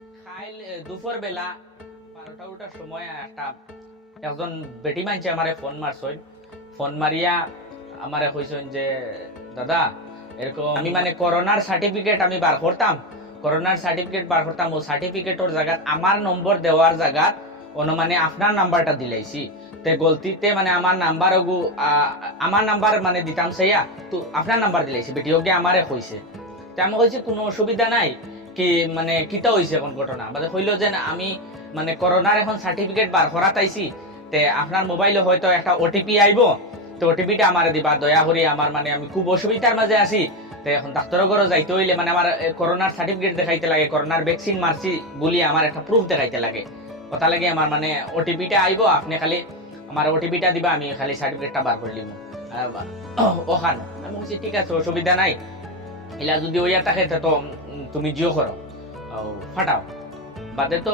খাইল দুপুর বেলা 12টার সময় একজন বেটি মানছে আমারে ফোন মারছই। ফোন মারিয়া আমারে কইছেন যে দাদা এরকম আমি মানে করোনার সার্টিফিকেট আমি বার করতাম, করোনার সার্টিফিকেট বার করতাম, ও সার্টিফিকেটের জায়গা আমার নম্বর দেওয়ার জায়গা মানে আপনার নাম্বারটা দিলাইছি, তে গলতিতে মানে আমার নাম্বার মানে দিতাম সেইয়া তো আপনার নাম্বার দিলাইছি, বেটি ওকে আমারে কইছে। তে আমি কইছি কোনো অসুবিধা নাই কি, মানে কিতা হইছে এখন ঘটনা মানে কইলো যে আমি মানে করোনার এখন সার্টিফিকেট বার করা তাইছি, তে আপনার মোবাইলে হয়তো একটা ওটিপি আইবো, তো ওটিপিটা আমার দিবা দয়া করে, আমার মানে আমি খুব অসুবিধার মাঝে আছি, তো এখন ডাক্তারের ঘরে যাইতে হইলে মানে আমার করোনার সার্টিফিকেট দেখাইতে লাগে, করোনার ভ্যাকসিন মারছি বলি আমার একটা প্রুফ দেখাইতে লাগে, কথা লাগে আমার মানে ওটিপিটা আইবো, আপনি খালি আমার ওটিপিটা দিবা, আমি খালি সার্টিফিকেটটা বার করে লিব ওখান। আমি বলছি ঠিক আছে অসুবিধা নাই, এলা যদি ওইয়া থাকে তো তুমি জিও করো ফাটাও। বাদে তো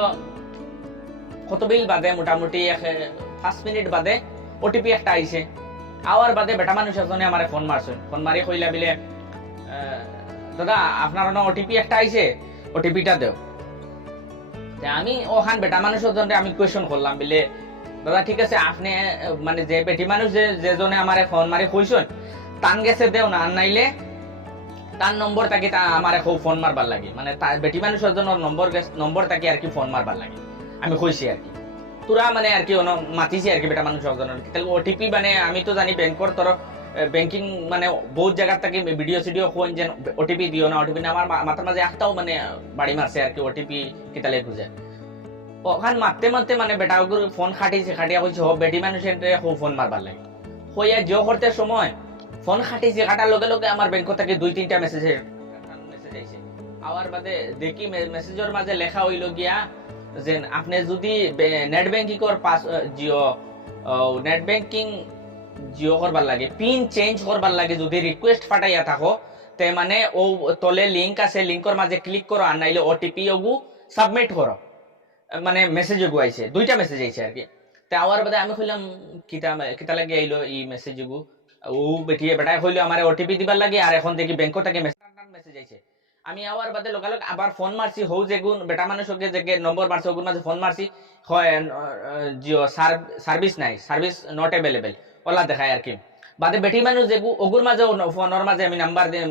কত বিল বাদে মোটামুটি 5 মিনিট বাদে ওটিপি একটা আইছে। আওয়ার বাদে বেটা মানুষ এজনে আমার ফোন মারছেন, ফোন মারি কইলা বিলে দাদা আপনার ওটিপি একটা আইছে, ওটিপিটা দেও। আমি ওখান বেটা মানুষের জন্য আমি কোয়েশন করলাম বিলে দাদা ঠিক আছে আপনি মানে যে বেটি মানুষ যে জনে আমার ফোন মারি কইছেন তান গেছে দেও না, নাইলে তার নম্বর থাকি তা আমার খুব ফোন মারবার লাগে, মানে তার বেটি মানুষের জন্য নম্বর থাকি আর কি ফোন মারবার লাগে আমি কইছি আর কি। তোরা মানে আর কি মাতিছি আর কি বেটা মানুষের জন্য, তাহলে ওটিপি মানে আমি তো জানি ব্যাংকর তরফ ব্যাংকিং মানে বহুত জায়গার থেকে ভিডিও সিডিও কোন যে ওটিপি দিও না, ওটিপি না, আমার মাথার মাঝে একটাও মানে বাড়ি মারছে আর কি ওটিপি কিতালে খুঁজে। ওখান মারতে মারতে মানে বেটা ফোন খাটিছে, খাটিয়া কইছে ও বেটি মানুষের খুব ফোন মারবার লাগে, হইয়া জিও করতে সময় ফোন খাটিছে, কাটার লগে লগে আমার ব্যাংক থেকে 2-3টা মেসেজ আইছে। আওয়ার বাদে দেখি মেসেজের মাঝে লেখা হইল গিয়া যে আপনি যদি net banking net banking Jio করবার লাগে, পিন চেঞ্জ করবার লাগে, যদি রিকোয়েস্ট পাঠাইয়া থাকো তে মানে ও তলে লিংক আছে, লিংকের মাঝে ক্লিক করো, আর নাইলে ওটিপি ওগু সাবমিট করো, মানে মেসেজ ওগু আইছে, 2টা মেসেজ আইছে আর কি। তে আওয়ার বাদে আমি কইলাম কিতা লাগে আইলো এই মেসেজ ওগু, ও বেটিয়ে বেটায় কইলো আমারে ওটিপি দিবার লাগে, আর এখন দেখি ব্যাংক থেকে মেসেজ আইছে। আমি আওয়ার বাদে লগালগ আবার ফোন মারছি, হৌ যেগুন বেটা মানুষকে যে নম্বর মারছে ওগুন মাঝে ফোন মারছি, হয় জিও সার্ভিস নাই, সার্ভিস নট অ্যাভেলেবেল ওলা দেখায় আর কি। বাদে বেটি মানুষ যে ওগুর মাঝে ফোনের মাঝে আমি নাম্বার দিয়ে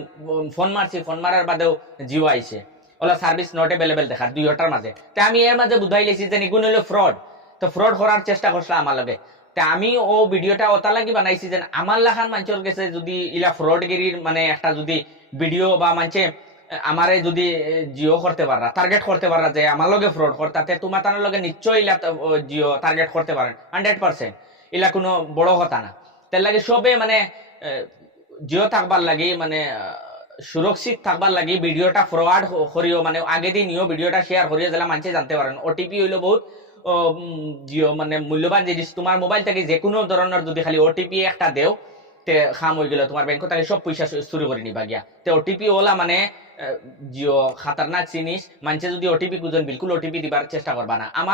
ফোন মারছি, ফোন মারার বাদেও জিও আইছে, ওলা সার্ভিস নট অ্যাভেলেবেল দেখার 2টার মাঝে। তা আমি এর মাঝে বুঝাই লেছি যে নিগুন হইলো ফ্রড, তো ফ্রড করার চেষ্টা করছিলাম আমার লগে। তা আমি ও ভিডিওটা ওতা লাগি বানাইছি যে আমার লাখান মানুষের কাছে যদি ইলা ফ্রডগিরির মানে একটা যদি ভিডিও বা মানুষে আমারে যদি জিও করতে পারা, টার্গেট করতে পারা যে আমার লগে ফ্রড কর, তাতে তোমার তার লগে নিশ্চয়ই ইলা জিও টার্গেট করতে পারেন 100%, ইলা কোনো বড় কথা না। তার লাগে সবে মানে জিও থাকবার লাগি মানে সুরক্ষিত থাকবার লাগি ভিডিওটা ফরওয়ার্ড করিও, মানে আগে দিনও ভিডিওটা শেয়ার করিও যেন মানুষে জানতে পারেন। ওটিপি হইলো বহুত জিও মানে মূল্যবান জিনিস, তোমার মোবাইল থেকে যে কোনো ধরনের যদি খালি ওটিপি একটা দেও তে খাম হয়ে গেল, তোমার ব্যাংক থেকে সব পয়সা চুরি করে নিবা গিয়া। তে ওটিপি ওলা মানে জিও খাতারনাক জিনিস, মানুষে যদি ওটিপি খুঁজেন বিলকুল ওটিপি দিবার চেষ্টা করবা না। আমার